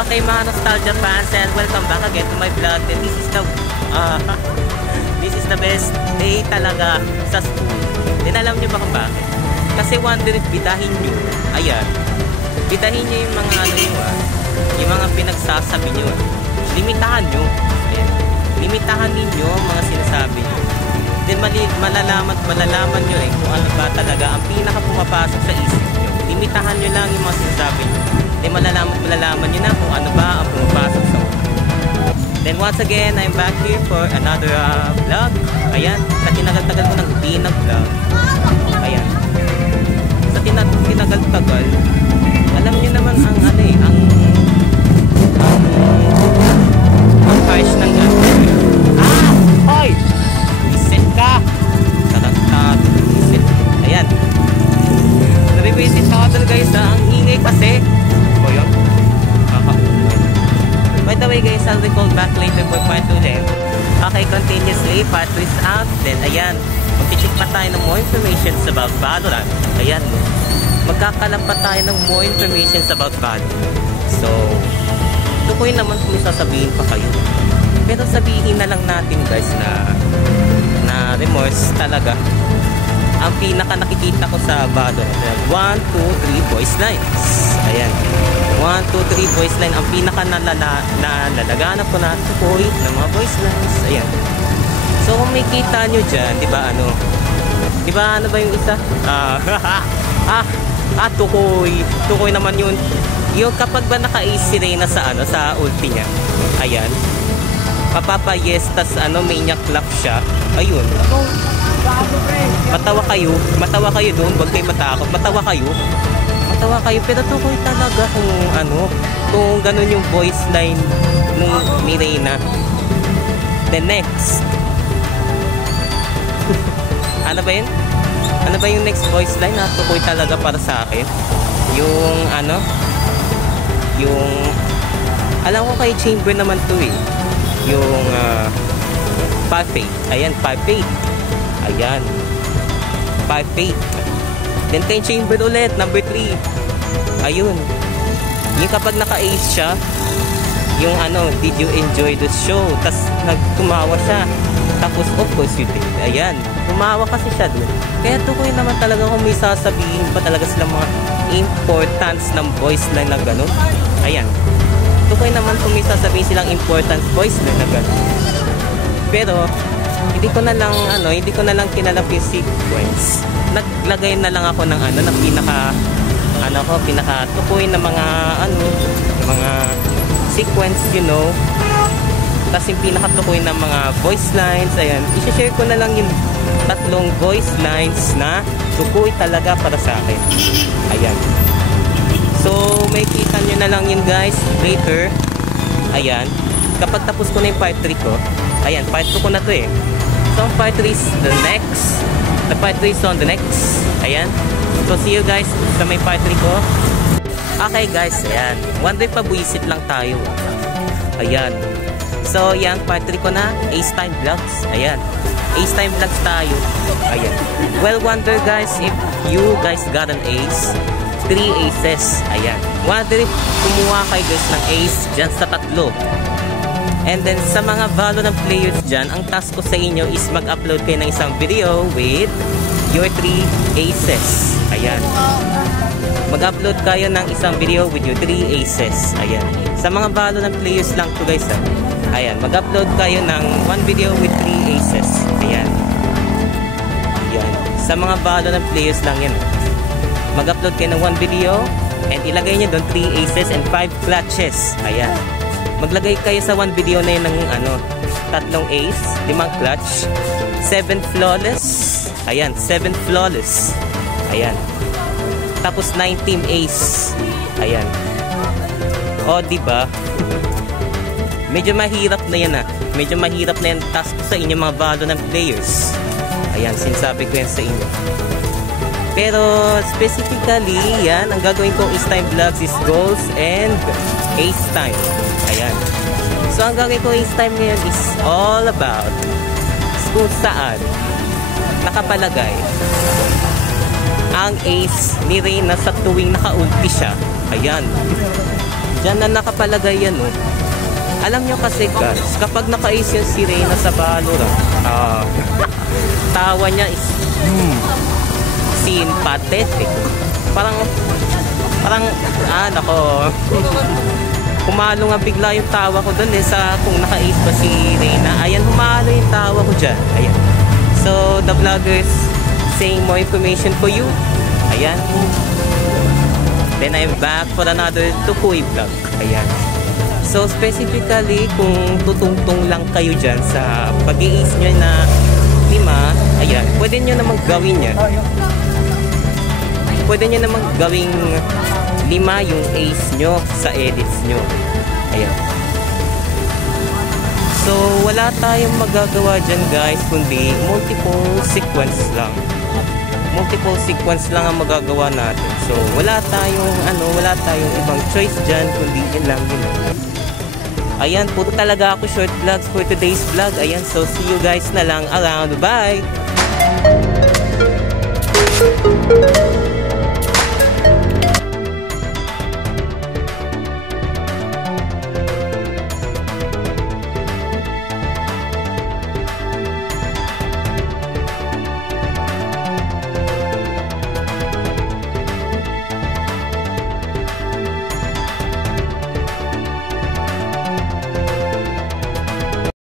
Okay mga nostalgia fans, and welcome back again to my vlog. And this is the best day talaga sa school. Then alam nyo ba kung bakit? Kasi wonder if bidahin nyo, ayan, bidahin nyo yung mga ano nyo, yung mga pinagsasabi nyo. Limitahan nyo, ayan, limitahan ninyo mga sinasabi nyo. Then malalaman nyo kung ano ba talaga ang pinaka pumapasok sa isip nyo. Limitahan nyo lang yung mga sinasabi nyo. Then malalaman nyo na kung ano ba ang pumapasok sa ulo. Then once again, I'm back here for another vlog. Ayan, sa tinagal-tagal ko ng di nag-vlog. Ayan, sa tinagal-tagal, alam nyo naman ang ano ang harsh ng hoy! Reset ka! Tarantado, reset. Ayan, nare-visit ako guys, ang ingay kasi. O yun, by the way guys, I'll recall back later for part 2 then. Okay, continuously, part 2 is out. Then ayan, mag-check pa tayo ng more information about Valorant. Ayan, magkakalam pa tayo ng more information about Valorant. So, ito ko yun naman kung sasabihin pa kayo. Pero sabihin na lang natin guys na remorse talaga ang pinaka nakikita ko sa Valorant. 1, 2, 3 voice lines. Ayan, 1, 2, 3 voice line. Ang pinaka nalalaganap ko na tukoy ng mga voice lines. Ayan. So kung may kita nyo dyan, diba ano ba yung isa? Tukoy. Tukoy naman yun. Yung kapag ba naka-ace si Reyna sa ulti niya. Ayan. Papapayes, tas maniac clap siya. Ayun. Matawa kayo doon, wag kayo matakot. Matawa kayo, pero tukoy talaga kung ganun yung voice line ni Reyna. The next. Ano ba yun? Ano ba yung next voice line na tukoy talaga para sa akin? Yung alam ko kay Chamber naman to yung Parfait. Ayan, Parfait. Ayan, 5-8. Then kay Chamber ulit, number 3. Ayun, yung kapag naka-ace siya, yung did you enjoy the show? Tas nagtumawa siya. Tapos of course you did. Ayan, tumawa kasi siya doon. Kaya tukoy naman talaga kung may sasabihin pa talaga sila mga importance ng voice line na gano'n. Ayan, tukoy naman kung may sasabihin silang importance voice line na gano'n. Pero hindi ko na lang kinalap yung sequence. Naglagay na lang ako ng pinaka tukoy na mga sequence, tapos yung pinakatukoy na mga voice lines. Ayan, i-share ko na lang yung 3 voice lines na tukoy talaga para sa akin. Ayan, so may kita nyo na lang yun guys later. Ayan, kapag tapos ko na yung part 3 ko. Ayan, part 2 ko na to So part 3 is the next. The part 3 is on the next. Ayan, so see you guys sa may part 3 ko. Okay guys, ayan, one day pa buisit lang tayo. Ayan, so yan, part 3 ko na, Ace Time Vlogs. Ayan, Ace Time Vlogs tayo. Ayan, well, wonder guys if you guys got an ace. 3 aces. Ayan, wonder if kumuha kayo guys ng ace dyan sa 3. And then sa mga Valorant players dyan, ang task ko sa inyo is mag-upload kayo ng isang video with your 3 aces. Ayan, mag-upload kayo ng isang video with your 3 aces. Ayan, sa mga Valorant players lang to guys. Ayan, mag-upload kayo ng 1 video with 3 aces. Ayan, ayan, sa mga Valorant players lang yan. Mag-upload kayo ng 1 video and ilagay nyo doon 3 aces and 5 clutches. Ayan, maglagay kayo sa 1 video na yun ng 3 ace, 5 clutch, 7 flawless. Ayan, 7 flawless. Ayan, tapos 9 team ace. Ayan, o diba? Medyo mahirap na yan medyo mahirap na yan task sa inyo mga Valorant players. Ayan, sinasabi ko yan sa inyo. Pero specifically yan, ang gagawin kong Ace Time Vlogs is goals and Ace Time. Ayan, so ang gagawin kong Ace Time ngayon is all about kung saan nakapalagay ang ace ni Reyna sa tuwing naka-ulti siya. Ayan, Diyan na nakapalagay yan, oh. Alam nyo kasi guys, kapag naka-ace yung si Reyna sa Valorant, tawa niya is sympathetic. Parang, nako. Humalo nga bigla yung tawa ko dun sa kung naka-ace pa si Reyna. Ayan, humalo yung tawa ko dyan. Ayan. So, the vloggers saying more information for you. Ayan. Then I'm back for another Tukoy vlog. Ayan. So, specifically, kung tutungtong lang kayo dyan sa pag-i-ace nyo na 5, ayan, pwede nyo namang gawin yan. Pwede nyo namang gawing 5 yung ace nyo sa edits nyo. Ayan. So, wala tayong magagawa dyan guys, kundi multiple sequence lang. Multiple sequence lang ang magagawa natin. So, wala tayong ibang choice dyan, kundi yun lang yun. Ayan, puro talaga ako short vlogs for today's vlog. Ayan, so see you guys na lang around. Bye!